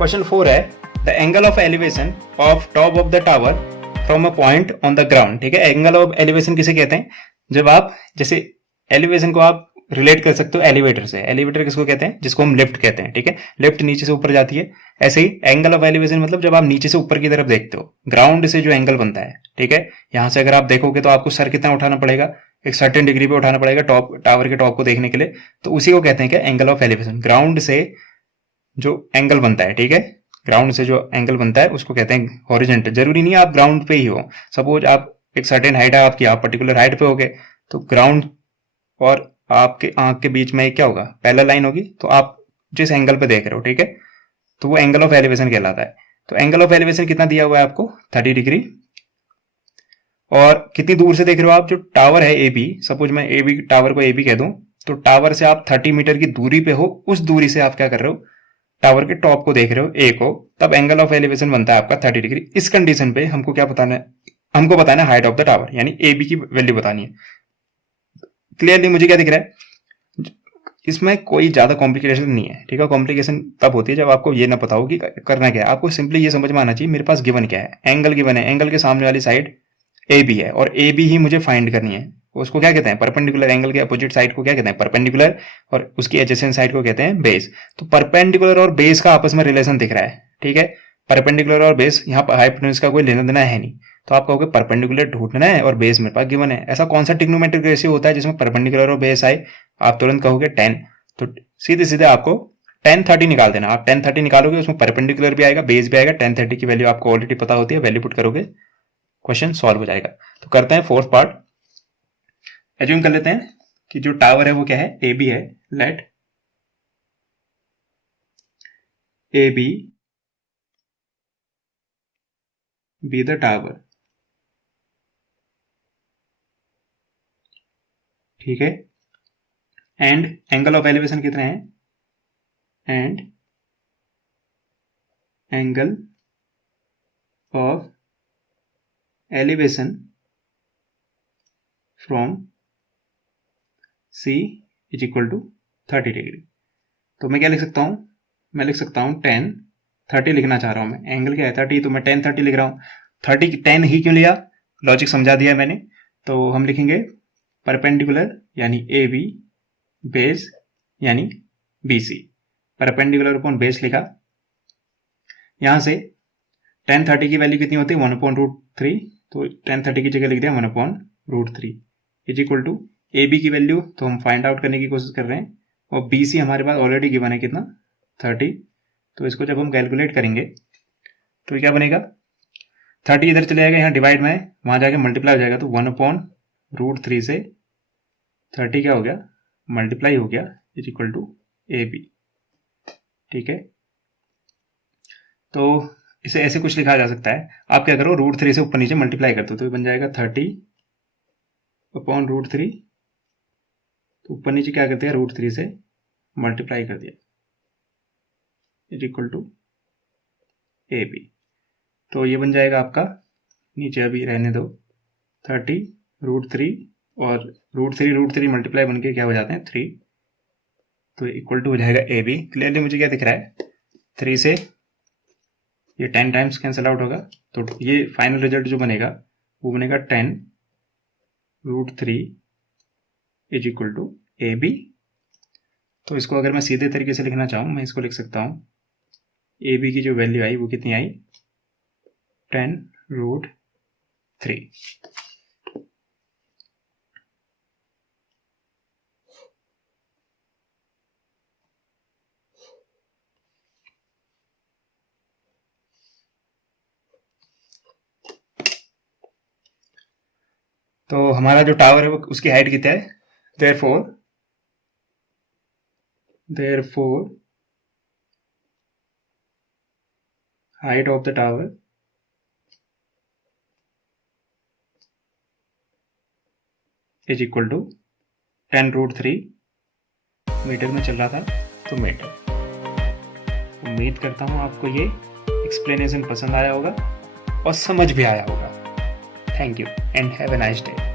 Question 4 है the angle of elevation of top of the tower from a point on the ground. ठीक है, angle of elevation किसे कहते हैं? जब आप जैसे एलिवेशन को आप रिलेट कर सकते हो एलिवेटर से। एलिवेटर किसको कहते हैं? जिसको हम लिफ्ट कहते हैं। ठीक है, लिफ्ट नीचे से ऊपर जाती है। ऐसे ही एंगल ऑफ एलिवेशन मतलब जब आप नीचे से ऊपर की तरफ देखते हो, ग्राउंड से जो एंगल बनता है। ठीक है, यहां से अगर आप देखोगे तो आपको सर कितना उठाना पड़ेगा? एक सर्टेन डिग्री पे उठाना पड़ेगा टॉप टावर के टॉप को देखने के लिए। तो उसी को कहते हैं क्या? Angle of elevation. ग्राउंड से जो एंगल बनता है, ठीक है, ग्राउंड से जो एंगल बनता है उसको कहते हैं हॉरिजेंटल। जरूरी नहीं है आप ग्राउंड पे ही हो। सपोज आप एक सर्टेन हाइट है आपकी, आप पर्टिकुलर हाइट पे हो गए, तो ग्राउंड और आपके आंख के बीच में क्या होगा? पैरेलल लाइन होगी। तो आप जिस एंगल पे देख रहे हो, ठीक है, तो वो एंगल ऑफ एलिवेशन कहलाता है। तो एंगल ऑफ एलिवेशन कितना दिया हुआ है आपको? 30 डिग्री। और कितनी दूर से देख रहे हो आप? जो टावर है ए बी, सपोज मैं ए बी टावर को ए बी कह दूं, तो टावर से आप 30 मीटर की दूरी पे हो, उस दूरी से आप क्या कर रहे हो? टावर के टॉप को देख रहे हो, ए को, तब एंगल ऑफ एलिवेशन बनता है आपका 30 डिग्री। इस कंडीशन पे हमको क्या बताना है? हमको बताना है हाइट ऑफ द टावर, यानी ए बी की वैल्यू बतानी है। क्लियरली मुझे क्या दिख रहा है? इसमें कोई ज्यादा कॉम्प्लिकेशन नहीं है। ठीक है, कॉम्प्लिकेशन तब होती है जब आपको ये ना पता हो कि करना क्या है। आपको सिंपली ये समझ में आना चाहिए मेरे पास गिवन क्या है। एंगल गिवन है, एंगल के सामने वाली साइड ए बी है और ए बी ही मुझे फाइंड करनी है। उसको क्या कहते हैं? परपेंडिकुलर। एंगल के अपोजिट साइड को क्या कहते हैं? परपेंडिकुलर। और उसकी एडजेसेंट साइड को कहते हैं बेस। तो परपेंडिकुलर और बेस का आपस में रिलेशन दिख रहा है। ठीक है, परपेंडिकुलर और बेस, यहाँ पर हाइपोटेन्यूज का कोई लेना देना है नहीं। तो आप कहोगे परपेंडिकुलर ढूंढना है और बेस मेरे पास गिवन है। ऐसा कौन सा ट्रिग्नोमेट्रिक रेशियो होता है जिसमें परपेंडिकुलर और बेस आए? आप तुरंत कहोगे 10। तो सीधे सीधे आपको 10 30 निकाल देना। आप 10 30 निकालोगे, उसमें परपेंडिकुलर भी आएगा, बेस भी आएगा। 10 30 की वैल्यू आपको ऑलरेडी पता होती है, वैल्यू पुट करोगे, क्वेश्चन सॉल्व हो जाएगा। तो करते हैं फोर्थ पार्ट। एज्यूम कर लेते हैं कि जो टावर है वो क्या है? ए बी है। Let A B be the tower. ठीक है, एंड एंगल ऑफ एलिवेशन कितना है? And angle of elevation from C is equal to 30 degree. तो मैं क्या लिख सकता हूं? मैं लिख सकता हूं 10 30 लिखना चाह रहा हूं मैं। एंगल क्या है? 30, तो मैं 10 30 लिख रहा हूं। 30 10 ही क्यों लिया? लॉजिक समझा दिया मैंने। तो हम लिखेंगे परपेंडिकुलर यानी ए बी, बेस यानी B C. Perpendicular upon base लिखा। यहां से 10 30 की वैल्यू कितनी होती है? 1/√3। तो 10 30 की जगह लिख दिया 1/√3 is equal to A B की वैल्यू तो हम फाइंड आउट करने की कोशिश कर रहे हैं, और बी सी हमारे पास ऑलरेडी गिवन है कितना? 30। तो इसको जब हम कैलकुलेट करेंगे तो क्या बनेगा? 30 इधर चले जाएगा, यहाँ डिवाइड में वहां जाके मल्टीप्लाई हो जाएगा। तो 1/√3 से 30 क्या हो गया? मल्टीप्लाई हो गया is equal to A B. ठीक है, तो इसे ऐसे कुछ लिखा जा सकता है। आप क्या करो? √3 से ऊपर नीचे मल्टीप्लाई कर दो, तो ये बन जाएगा 30/√3। तो ऊपर नीचे क्या करते हैं? √3 से मल्टीप्लाई कर दिया is equal to A B. तो ये बन जाएगा आपका, नीचे अभी रहने दो, 30√3 और √3 मल्टीप्लाई बन के क्या हो जाते हैं? 3। तो इक्वल टू हो जाएगा ए बी। क्लियरली मुझे क्या दिख रहा है? 3 से ये 10 टाइम्स कैंसिल आउट होगा, तो ये फाइनल रिजल्ट जो बनेगा वो बनेगा 10√3 is equal to A B. तो इसको अगर मैं सीधे तरीके से लिखना चाहूँ, मैं इसको लिख सकता हूँ ए बी की जो वैल्यू आई वो कितनी आई? 10√3। तो हमारा जो टावर है वो उसकी हाइट कितना है? therefore height of the tower is equal to 10√3। Metre में चल रहा था तो मीटर। उम्मीद करता हूँ आपको ये एक्सप्लेनेशन पसंद आया होगा और समझ भी आया होगा। Thank you and have a nice day.